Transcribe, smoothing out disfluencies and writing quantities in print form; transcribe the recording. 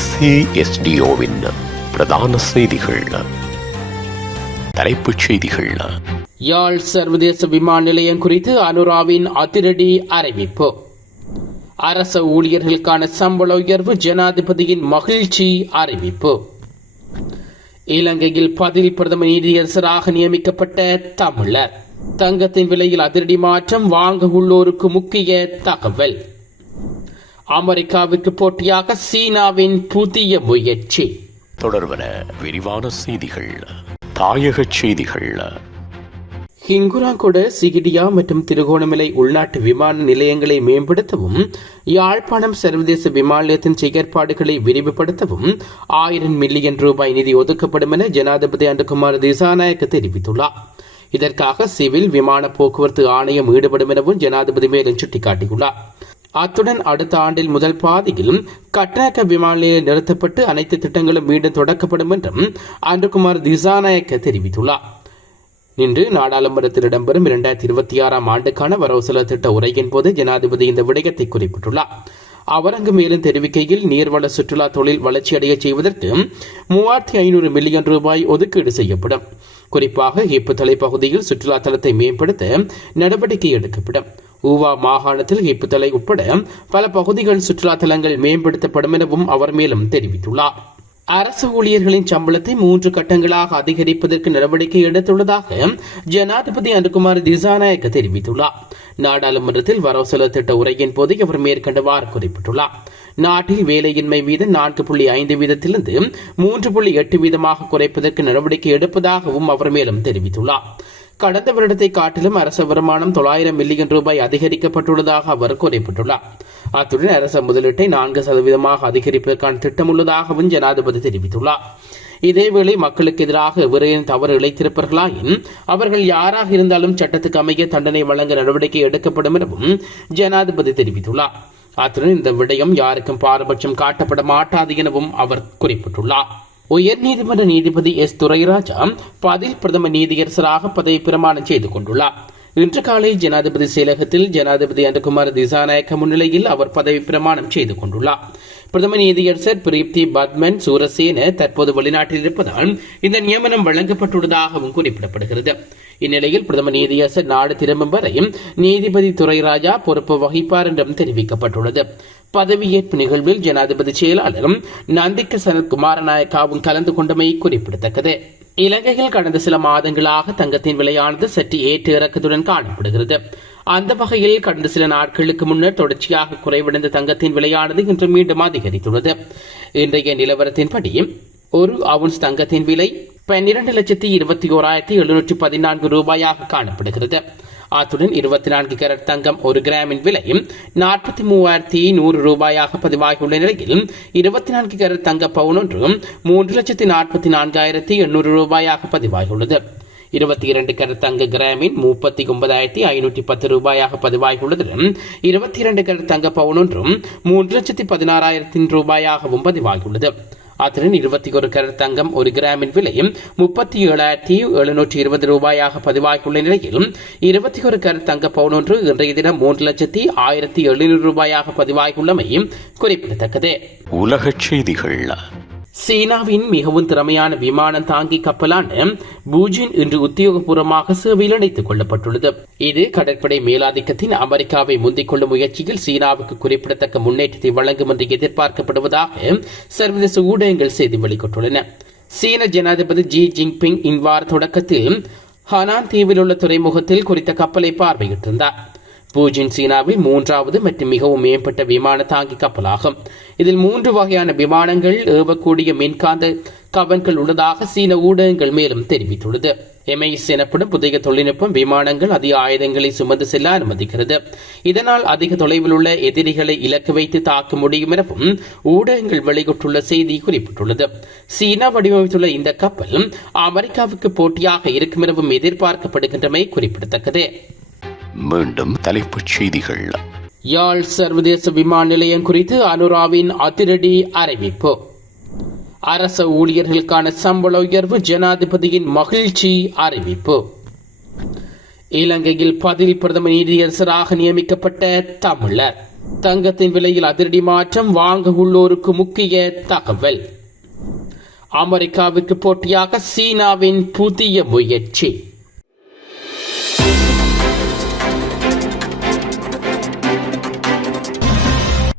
SASDOவின் பிரதான செய்திகள். தலைப்புச் செய்திகள். யாழ் சர்வதேச விமான நிலையம் குறித்து அனுராவின் அதிரடி அறிவிப்பு. அரச ஊழியர்களுக்கான சம்பள உயர்வு, ஜனாதிபதியின் மகிழ்ச்சி அறிவிப்பு. இலங்கையில் பதில் பிரதம நீதியரசராக நியமிக்கப்பட்ட தமிழர். தங்கத்தின் விலையில் அதிரடி மாற்றம், வாங்க உள்ளோருக்கு முக்கிய தகவல். அமெரிக்காவுக்கு போட்டியாக சீனாவின் புதிய முயற்சி. தொடர்வன விரிவான செய்திகள். தாயக செய்திகள். ஹிங்குராங்கொட, சிகிடியா மற்றும் திருகோணமலை உள்நாட்டு விமான நிலையங்களை மேம்படுத்தவும், யாழ்ப்பாணம் சர்வதேச விமான நிலையத்தின் செயற்பாடுகளை விரிவுபடுத்தவும் 1000 மில்லியன் ரூபாய் நிதி ஒதுக்கப்படும் என ஜனாதிபதி அனுகுமார் திசாநாயக்க தெரிவித்துள்ளார். இதற்காக சிவில் விமான போக்குவரத்து ஆணையம் ஈடுபடும் எனவும் ஜனாதிபதி மேலும் சுட்டிக்காட்டியுள்ளார். அத்துடன் அடுத்த ஆண்டில் முதல் பாதியில் கட்டணக்க விமான நிலையம் நிறுத்தப்பட்டு அனைத்து திட்டங்களும் மீண்டும் தொடக்கப்படும் என்றும் அனுகுமார் திசாநாயக்க தெரிவித்துள்ளார். இன்று நாடாளுமன்றத்தில் இடம்பெறும் 2026 ஆண்டுக்கான வரவு செலவு திட்ட உரையின் போது ஜனாதிபதி இந்த விடயத்தை குறிப்பிட்டுள்ளார். அவர் அங்கு மேலும் தெரிவிக்கையில், நீர்வள சுற்றுலா தொழில் வளர்ச்சியடைய செய்வதற்கு 3500 மில்லியன் ரூபாய் ஒதுக்கீடு செய்யப்படும். குறிப்பாக ஹிப்பு தலைப்பகுதியில் சுற்றுலா தலத்தை மேம்படுத்த நடவடிக்கை எடுக்கப்படும். ஊவா மாகாணத்தில் ஹிப்பு தலை உட்பட பல பகுதிகள் சுற்றுலா தலங்கள் மேம்படுத்தப்படும் எனவும் அவர் மேலும் தெரிவித்துள்ளார். அரசு ஊழியர்களின் சம்பளத்தை 3 கட்டங்களாக அதிகரிப்பதற்கு நடவடிக்கை எடுத்துள்ளதாக ஜனாதிபதி அனுகுமார் திசாநாயக்க தெரிவித்துள்ளார். நாடாளுமன்றத்தில் வரவு செலவு திட்ட உரையின் போது அவர் மேற்கண்டவாறு குறிப்பிட்டுள்ளார். நாட்டில் வேலையின்மை வீதம் 4.5 வீதத்திலிருந்து 3.8 வீதமாக குறைப்பதற்கு நடவடிக்கை எடுப்பதாகவும் அவர் மேலும் தெரிவித்துள்ளார். கடந்த வருடத்தை காட்டிலும் அரசு வருமானம் 900 மில்லியன் ரூபாய் அதிகரிக்கப்பட்டுள்ளதாக அவர் குறிப்பிட்டுள்ளார். அத்துடன் அரச முதலீட்டை 4% அதிகரிப்பதற்கான திட்டம் உள்ளதாகவும் ஜனாதிபதி தெரிவித்துள்ளார். இதேவேளை மக்களுக்கு எதிராக எவரேனும் தவறு இழைத்திருப்பார்களாயின் அவர்கள் யாராக இருந்தாலும் சட்டத்துக்கு அமைய தண்டனை வழங்க நடவடிக்கை எடுக்கப்படும் எனவும் ஜனாதிபதி தெரிவித்துள்ளார். அத்துடன் இந்த விடயம் யாருக்கும் பாரபட்சம் காட்டப்பட மாட்டாது எனவும் அவர் குறிப்பிட்டுள்ளார். உயர்நீதிமன்ற நீதிபதி எஸ் துரைராஜா பதில் பிரதம நீதியரசராக பதவி பிரமாணம் செய்து கொண்டுள்ளார். இன்று காலை ஜனாதிபதி செயலகத்தில் ஜனாதிபதி அனுகுமார் திசாநாயக்க முன்னிலையில் அவர் பதவி பிரமாணம் செய்து கொண்டுள்ளார். பிரதம நீதியரசர் பிரீப்தி பத்மன் சூரசேன தற்போது வெளிநாட்டில் இருப்பதால் இந்த நியமனம் வழங்கப்பட்டுள்ளதாகவும் குறிப்பிடப்படுகிறது. இந்நிலையில் பிரதம நீதியரசர் நாடு திரும்பும் வரை நீதிபதி துரைராஜா பொறுப்பு வகிப்பார் என்றும் தெரிவிக்கப்பட்டுள்ளது. பதவியேற்பு நிகழ்வில் ஜனாதிபதி செயலாளரும் நந்திக்க சனத் குமாரநாயக்காவும் கலந்து கொண்டமை குறிப்பிடத்தக்கது. இலங்கையில் கடந்த சில மாதங்களாக தங்கத்தின் விலையானது சற்று ஏற்ற இறக்கத்துடன் காணப்படுகிறது. அந்த வகையில் கடந்த சில நாட்களுக்கு முன்னர் தொடர்ச்சியாக குறைவடைந்த தங்கத்தின் விலையானது இன்று மீண்டும் அதிகரித்துள்ளது. இன்றைய நிலவரத்தின்படி ஒரு அவுன்ஸ் தங்கத்தின் விலை 12,21,714 ரூபாயாக காணப்படுகிறது. அத்துடன் 24 கேரட் தங்கம் 1 கிராமின் விலையும் 43,100 ரூபாயாக பதிவாகியுள்ள நிலையில் 24 கேரட் தங்க பவுன் ஒன்று 3,44,800 ரூபாயாக பதிவாகியுள்ளது. 22 கேரட் தங்க கிராமின் 39,510 ரூபாயாக பதிவாகியுள்ளதுடன் 22 கேரட் தங்க பவுன் ஒன்றும் 3,16,000 ரூபாயாகவும் பதிவாகியுள்ளது. அத்துடன் 21 கேரட் தங்கம் 1 கிராமின் விலையும் 37,720 ரூபாயாக பதிவாகியுள்ள நிலையில் 21 கேரட் தங்க பவுன் ஒன்று இன்றைய தினம் 3,01,700 ரூபாயாக பதிவாகியுள்ளமையும் குறிப்பிடத்தக்கது. உலகச் செய்திகள். சீனாவின் மிகவும் திறமையான விமானம் தாங்கி கப்பலான பூஜின் இன்று உத்தியோகபூர்வமாக சேவையில் இணைத்துக் கொள்ளப்பட்டுள்ளது. இது கடற்படை மேலாதிக்கத்தின் அமெரிக்காவை முந்திக் கொள்ளும் முயற்சியில் சீனாவுக்கு குறிப்பிடத்தக்க முன்னேற்றத்தை வழங்கும் என்று எதிர்பார்க்கப்படுவதாக சர்வதேச ஊடகங்கள் செய்தி வெளியிட்டுள்ளன. சீன ஜனாதிபதி ஜி ஜின்பிங் இவ்வாறு தொடக்கத்தில் ஹனான் தீவில் உள்ள துறைமுகத்தில் குறித்த கப்பலை பார்வையிட்டிருந்தார். பூஜின் சீனாவில் 3வது மற்றும் மிகவும் மேம்பட்ட விமான தாங்கி கப்பலாகும். இதில் 3 வகையான விமானங்கள், ஏவக்கூடிய மின்காந்த கவன்கள் உள்ளதாக சீன ஊடகங்கள் மேலும் தெரிவித்துள்ளது. எம்ஐஎஸ் எனப்படும் புதிய தொழில்நுட்பம் விமானங்கள் அதிக ஆயுதங்களை சுமந்து செல்ல அனுமதிக்கிறது. இதனால் அதிக தொலைவில் உள்ள எதிரிகளை இலக்கு வைத்து தாக்க முடியும் எனவும் ஊடகங்கள் வெளியிட்டுள்ள செய்தி குறிப்பிட்டுள்ளது. சீனா வடிவமைத்துள்ள இந்த கப்பல் அமெரிக்காவுக்கு போட்டியாக இருக்கும் எனவும் எதிர்பார்க்கப்படுகின்றமை குறிப்பிடத்தக்கது. மீண்டும் தலைப்புச் செய்திகள். யாழ் சர்வதேச விமான நிலையம் குறித்து அனுராவின் அதிரடி அறிவிப்பு. அரச ஊழியர்களுக்கான சம்பள உயர்வு, ஜனாதிபதியின் மகிழ்ச்சி அறிவிப்பு. இலங்கையில் பதில் பிரதம நீதியரசராக நியமிக்கப்பட்ட தமிழர். தங்கத்தின் விலையில் அதிரடி மாற்றம், வாங்க உள்ளோருக்கு முக்கிய தகவல். அமெரிக்காவுக்கு போட்டியாக சீனாவின் புதிய முயற்சி.